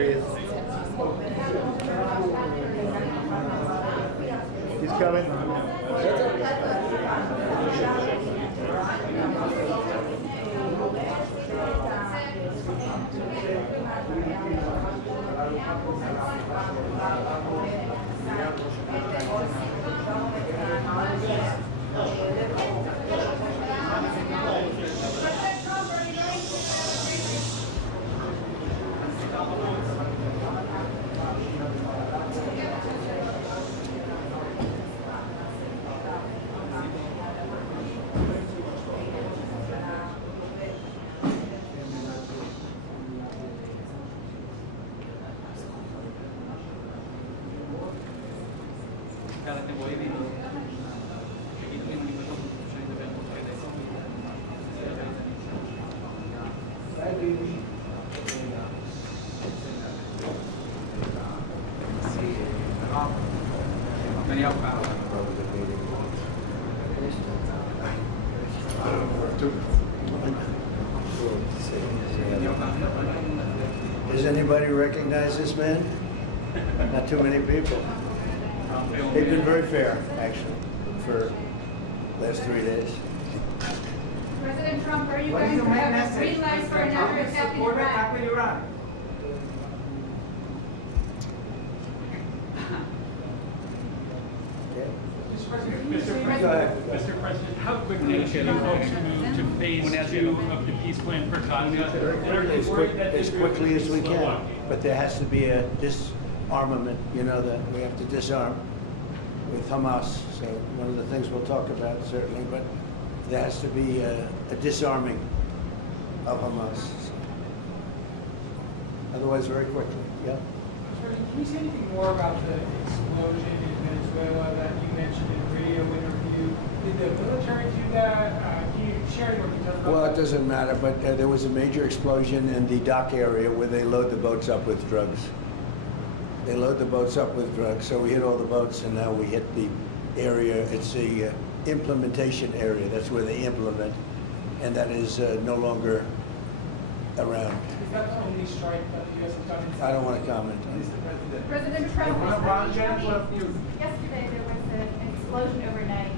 There he is. He's coming. Does anybody recognize this man? Not too many people. They've been very fair, actually, for the last 3 days. President Trump, are you going to have a green light for another attack in Iran? Mr. President, how quickly should you folks move to phase 2 of the peace plan for Gaza? As quickly as we can, but there has to be a disarmament, you know, that we have to disarm with Hamas. So one of the things we'll talk about, certainly, but there has to be a disarming of Hamas. Otherwise, very quickly, yeah. Can you say anything more about the explosion in Venezuela that you mentioned in a radio interview? Did the military do that? Can you share any more details about Well, that? it doesn't matter, but there was a major explosion in the dock area where they load the boats up with drugs. They load the boats up with drugs, so we hit all the boats, and now we hit the area. It's the implementation area. That's where they implement, and that is no longer around. Is that the only strike that the U.S. has done? I don't want to comment on it. President Trump, yesterday there was an explosion overnight,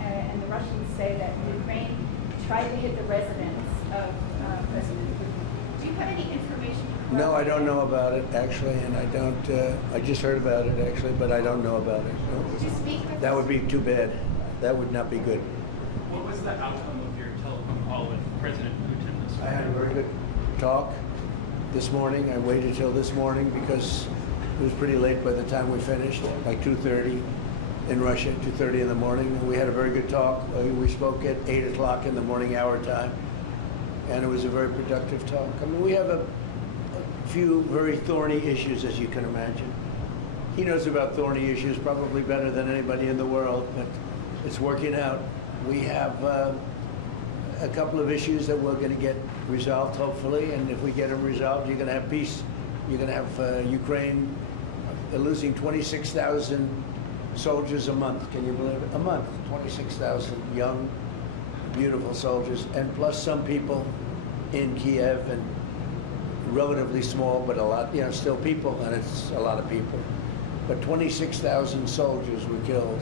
and the Russians say that Ukraine tried to hit the residence of President Putin. Do you have any information? No, I don't know about it, actually, and I don't, I just heard about it, actually, but I don't know about it. No. Did you speak with That would be too bad. That would not be good. What was the outcome of your telephone call with President Putin this I had a very good talk this morning. I waited till this morning because it was pretty late by the time we finished, like 2:30 in Russia, 2:30 in the morning. And we had a very good talk. We spoke at 8 o'clock in the morning hour time, and it was a very productive talk. I mean, we have a few very thorny issues, as you can imagine. He knows about thorny issues probably better than anybody in the world, but it's working out. We have a couple of issues that we're going to get resolved, hopefully, and if we get them resolved, you're going to have peace. You're going to have Ukraine losing 26,000 soldiers a month. Can you believe it? A month, 26,000 young, beautiful soldiers, and plus some people in Kiev, and relatively small, but a lot, you know, still people, and it's a lot of people. But 26,000 soldiers were killed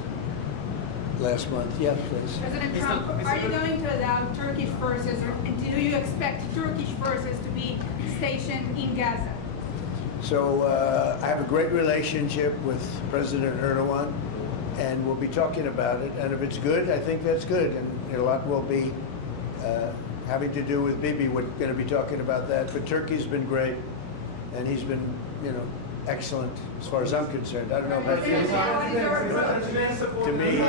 last month. Yeah, please. President Trump, are you going to allow Turkish forces, or do you expect Turkish forces to be stationed in Gaza? So I have a great relationship with President Erdogan, and we'll be talking about it. And if it's good, I think that's good. And a lot will be having to do with Bibi. We're going to be talking about that. But Turkey's been great, and he's been, you know, excellent as far as I'm concerned. I don't know about you. To me,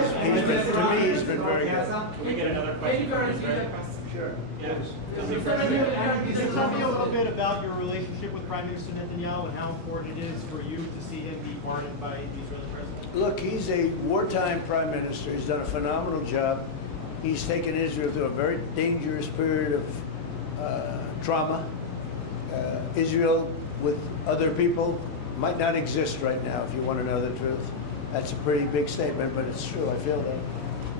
he's been very good. Can we get another question from Israel? Sure. Yes. Mr. President, can you tell me a little bit about your relationship with Prime Minister Netanyahu and how important it is for you to see him be pardoned by the Israeli president? Look, he's a wartime prime minister. He's done a phenomenal job. He's taken Israel through a very dangerous period of trauma. Israel with other people might not exist right now, if you want to know the truth. That's a pretty big statement, but it's true. I feel that.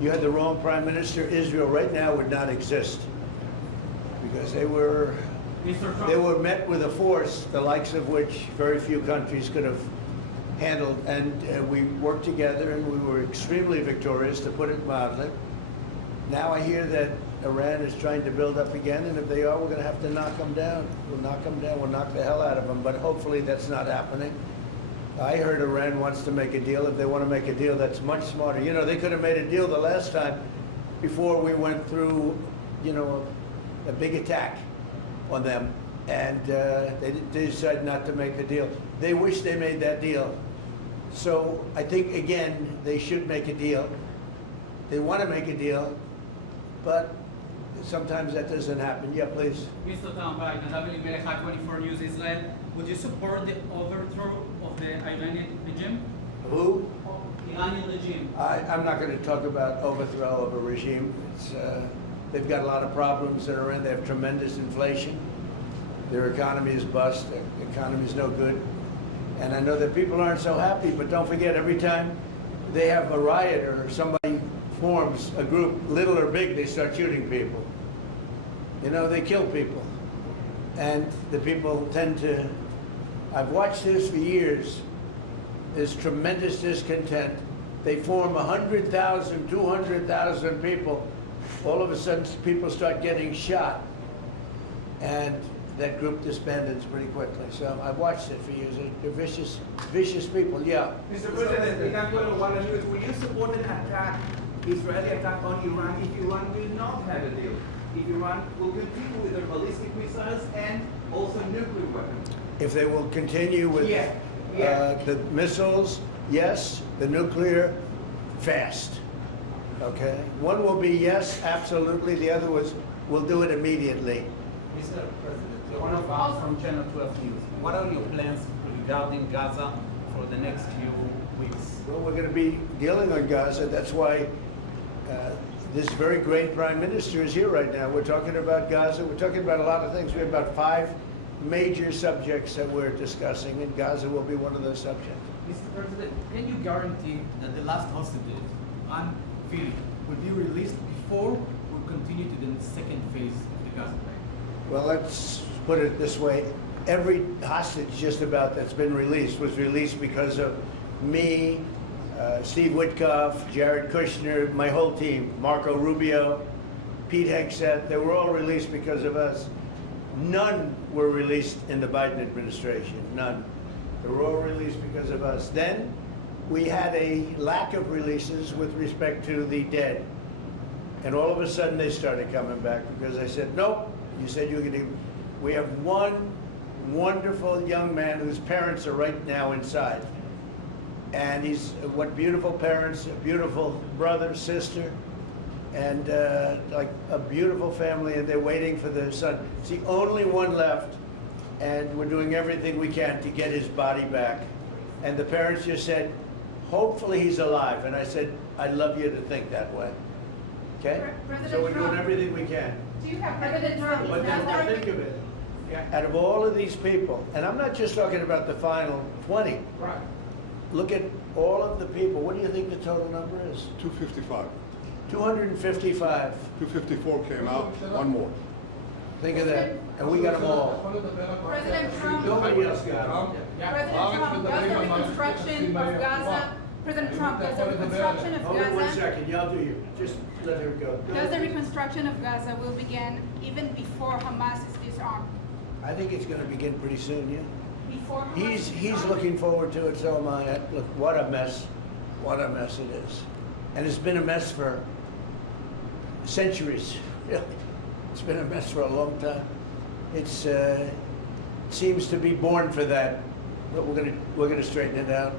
You had the wrong prime minister. Israel right now would not exist because they were Mr. Trump. They were met with a force, the likes of which very few countries could have handled, and we worked together, and we were extremely victorious, to put it mildly. Now I hear that Iran is trying to build up again, and if they are, we're going to have to knock them down. We'll knock them down. We'll knock the hell out of them, but hopefully that's not happening. I heard Iran wants to make a deal. If they want to make a deal, that's much smarter. You know, they could have made a deal the last time before we went through, you know, a big attack on them, and they decided not to make the deal. They wish they made that deal. So I think, again, they should make a deal. They want to make a deal, but sometimes that doesn't happen. Yeah, please. Mr. Tom Biden, WMLH 24 News Israel. Would you support the overthrow of the Iranian regime? Who? Iranian regime. I'm not going to talk about overthrow of a regime. They've got a lot of problems that are in. They have tremendous inflation. Their economy is bust. Their economy is no good. And I know that people aren't so happy, but don't forget, every time they have a riot or somebody forms a group, little or big, they start shooting people. You know, they kill people. And the people tend to, I've watched this for years. There's tremendous discontent. They form 100,000, 200,000 people. All of a sudden, people start getting shot. And that group disbands pretty quickly. So I've watched it for years. They're vicious, vicious people. Yeah. Mr. President, in that one news, will you support an attack, Israeli attack on Iran if Iran will not have a deal? If Iran will continue with their ballistic missiles and also nuclear weapons? If they will continue with the missiles, yes. The nuclear, fast. Okay? One will be yes, absolutely. The other was, we'll do it immediately. Mr. President, one of us from Channel 12 News. What are your plans regarding Gaza for the next few weeks? Well, we're going to be dealing on Gaza. That's why this very great prime minister is here right now. We're talking about Gaza. We're talking about a lot of things. We have about 5 major subjects that we're discussing, and Gaza will be one of those subjects. Mr. President, can you guarantee that the last hostages, on film, will be released before we continue to the second phase of the Gaza plan? Well, let's put it this way. Every hostage just about that's been released was released because of me, Steve Witkoff, Jared Kushner, my whole team, Marco Rubio, Pete Hegseth. They were all released because of us. None were released in the Biden administration, none. They were all released because of us. Then we had a lack of releases with respect to the dead. And all of a sudden they started coming back because I said, nope, you said you were going to. We have one wonderful young man whose parents are right now inside. And he's, what beautiful parents, a beautiful brother, sister, and like a beautiful family, and they're waiting for their son. It's the only one left, and we're doing everything we can to get his body back. And the parents just said, hopefully he's alive. And I said, I'd love you to think that way. Okay? So we're doing everything we can. Do you have President Trump? But then think of it. Out of all of these people, and I'm not just talking about the final 20. Right. Look at all of the people. What do you think the total number is? 255. 255. 254 came out, one more. Think of that. And we got them all. President Trump, Nobody else got them. President Trump, does the reconstruction of Gaza, President Trump, does the reconstruction of Hold on 1 Gaza, second. Y'all do you. Just let her go. does the reconstruction of Gaza will begin even before Hamas is disarmed? I think it's going to begin pretty soon, yeah. Before Hamas is He's disarmed? looking forward to it, so am I. Look, what a mess. What a mess it is. And it's been a mess for centuries, really. It's been a mess for a long time. It's seems to be born for that, but we're gonna straighten it out.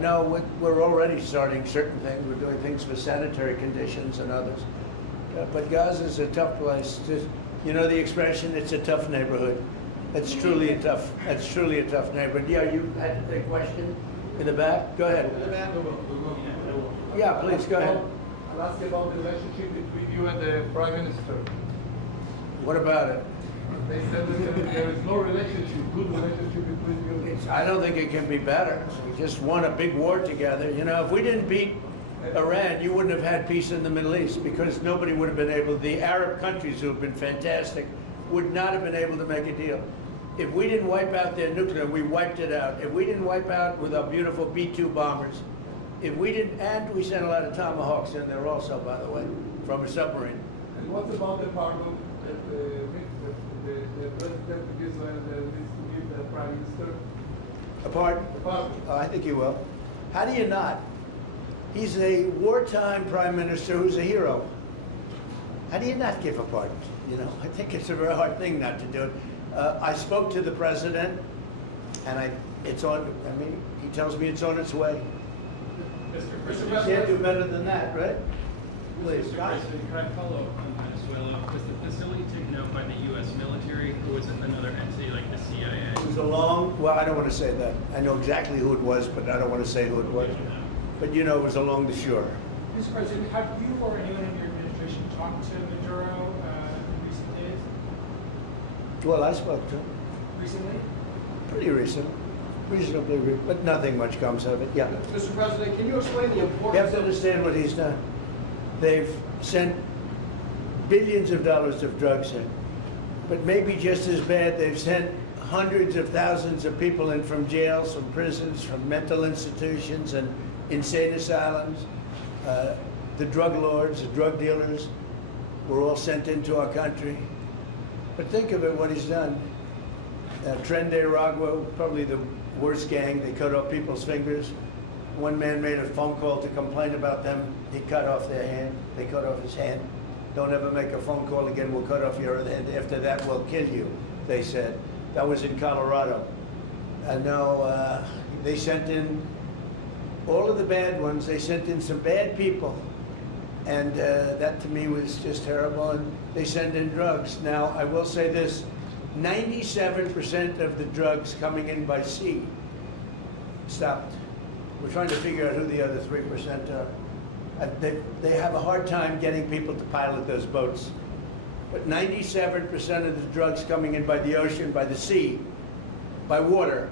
No, we're already starting certain things. We're doing things for sanitary conditions and others. But Gaza's a tough place. You know the expression, it's a tough neighborhood. That's truly a tough neighborhood. Yeah, you had a question in the back? Go ahead. Yeah, please, go ahead. I'll ask you about the relationship between you and the Prime Minister. What about it? They said that there is no relationship, good relationship between you. I don't think it can be better. We just won a big war together. You know, if we didn't beat Iran, you wouldn't have had peace in the Middle East because nobody would have been able, the Arab countries who have been fantastic would not have been able to make a deal. If we didn't wipe out their nuclear, we wiped it out. If we didn't wipe out with our beautiful B-2 bombers, if we didn't, and we sent a lot of Tomahawks in there also, by the way, from a submarine. And what about the pardon that the president of Israel needs to give the prime minister? A pardon? The pardon. Oh, I think he will. How do you not? He's a wartime prime minister who's a hero. How do you not give a pardon? You know, I think it's a very hard thing not to do it. I spoke to the president, and it's on. I mean, he tells me it's on its way. Mr. You President, can't do better than that, right? Please. Mr. President, could I follow up on Venezuela? Was the facility taken out by the U.S. military, or was it another entity like the CIA? It was a long. Well, I don't want to say that. I know exactly who it was, but I don't want to say who it was. But you know, it was along the shore. Mr. President, have you or anyone in your administration talked to Maduro in recent days? Well, I spoke to him Recently? pretty recent, reasonably, but nothing much comes of it. Yeah. Mr. President, can you explain the You importance have to understand what he's done. They've sent billions of dollars of drugs in, but maybe just as bad, they've sent hundreds of thousands of people in from jails, from prisons, from mental institutions and insane asylums. The drug lords, the drug dealers were all sent into our country. But think of it, what he's done. Tren de Aragua, probably the worst gang. They cut off people's fingers. One man made a phone call to complain about them. He cut off their hand. They cut off his hand. Don't ever make a phone call again. We'll cut off your other hand. After that, we'll kill you, they said. That was in Colorado. And now they sent in all of the bad ones. They sent in some bad people. And that to me was just terrible. And they send in drugs. Now, I will say this, 97% of the drugs coming in by sea stopped. We're trying to figure out who the other 3% are. They have a hard time getting people to pilot those boats. But 97% of the drugs coming in by the ocean, by the sea, by water,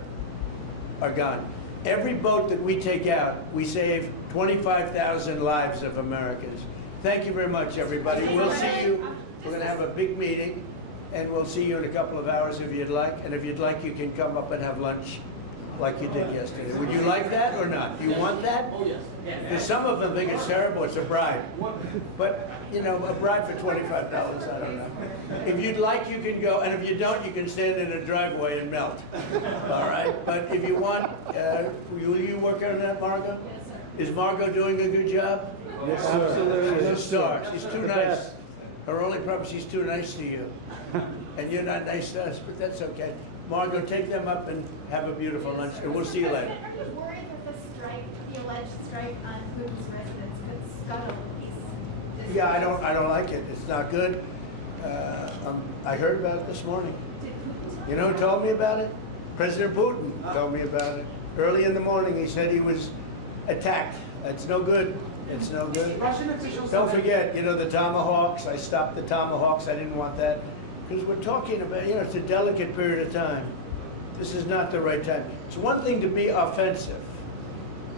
are gone. Every boat that we take out, we save 25,000 lives of Americans. Thank you very much, everybody. We'll see you. We're going to have a big meeting, and we'll see you in a couple of hours if you'd like. And if you'd like, you can come up and have lunch like you did yesterday. Would you like that or not? Do you want that? Oh, yes. Because some of them think it's terrible. It's a bribe. But, you know, a bribe for $25, I don't know. If you'd like, you can go. And if you don't, you can stand in a driveway and melt. All right? But if you want, will you work on that, Margot? Yes, sir. Is Margot doing a good job? Yes, sir. Absolutely. She's a star. She's too nice. Her only problem, she's too nice to you. And you're not nice to us, but that's okay. Margot, take them up and have a beautiful lunch, and we'll see you later. Are you worried that the strike, the alleged strike on Putin's residence could scuttle peace? Yeah, I don't like it. It's not good. I heard about it this morning. Did Putin tell You know who told me about it? President Putin told me about it. Early in the morning, he said he was attacked. It's no good. It's no good. Russian officials Don't forget, you know, the Tomahawks. I stopped the Tomahawks. I didn't want that. Because we're talking about, you know, it's a delicate period of time. This is not the right time. It's one thing to be offensive,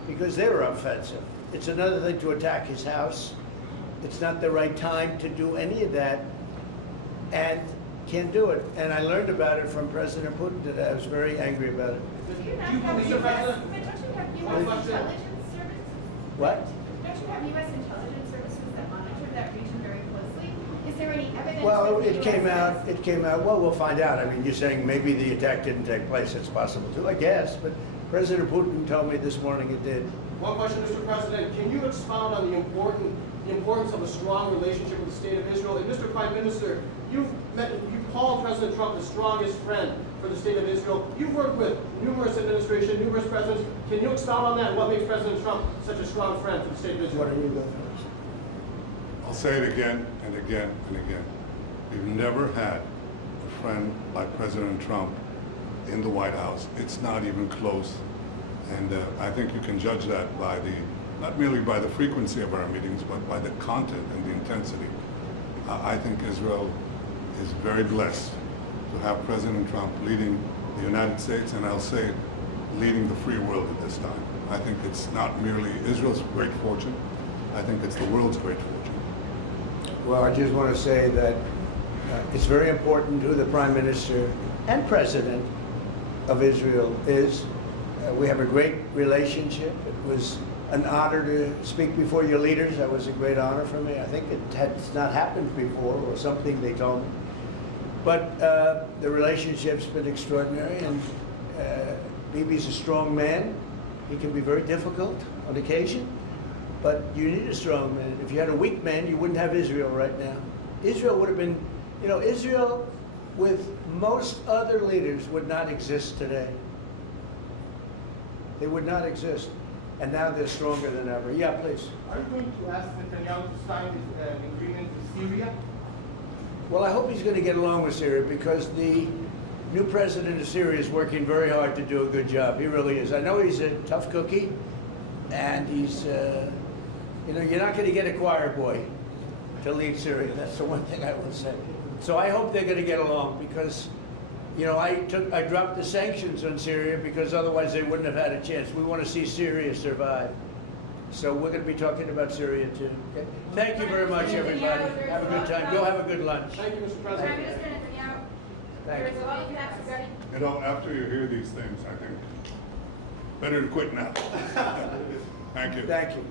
because they were offensive. It's another thing to attack his house. It's not the right time to do any of that, and can't do it. And I learned about it from President Putin today. I was very angry about it. Do you not You have believe US, President- but don't you have One US question. intelligence services? What? Don't you have US intelligence services that monitor that region very closely? Is there any evidence? Well, that the it US came out, has- it came out, well, we'll find out. I mean, you're saying maybe the attack didn't take place. It's possible too, I guess. But President Putin told me this morning it did. One question, Mr. President. Can you expound on the importance of a strong relationship with the State of Israel? And Mr. Prime Minister, you called President Trump the strongest friend for the State of Israel. You've worked with numerous administrations, numerous presidents. Can you expound on that and what makes President Trump such a strong friend for the State of Israel? What are you going first? I'll say it again and again and again. We've never had a friend like President Trump in the White House. It's not even close. And I think you can judge that by not merely by the frequency of our meetings, but by the content and the intensity. I think Israel is very blessed to have President Trump leading the United States, and I'll say leading the free world at this time. I think it's not merely Israel's great fortune, I think it's the world's great fortune. Well, I just want to say that It's very important who the Prime Minister and President of Israel is. We have a great relationship. It was an honor to speak before your leaders. That was a great honor for me. I think it had not happened before, or something they told me. But the relationship's been extraordinary, and Bibi's a strong man. He can be very difficult on occasion, but you need a strong man. If you had a weak man, you wouldn't have Israel right now. Israel would have been, you know, Israel with most other leaders would not exist today. They would not exist. And now they're stronger than ever. Yeah, please. Are you going to ask Netanyahu to sign an agreement with Syria? Well, I hope he's going to get along with Syria, because the new president of Syria is working very hard to do a good job. He really is. I know he's a tough cookie, and he's, you know, you're not going to get a choir boy to lead Syria. That's the one thing I will say. So I hope they're going to get along, because, you know, I dropped the sanctions on Syria because otherwise they wouldn't have had a chance. We want to see Syria survive. So we're going to be talking about Syria too. Okay? Thank you very much, everybody. Have a good time. Go have a good lunch. Thank you, Mr. Prime President. Minister Netanyahu, Thank there's you. a lot you have to say. You know, after you hear these things, I think better to quit now. Thank you. Thank you.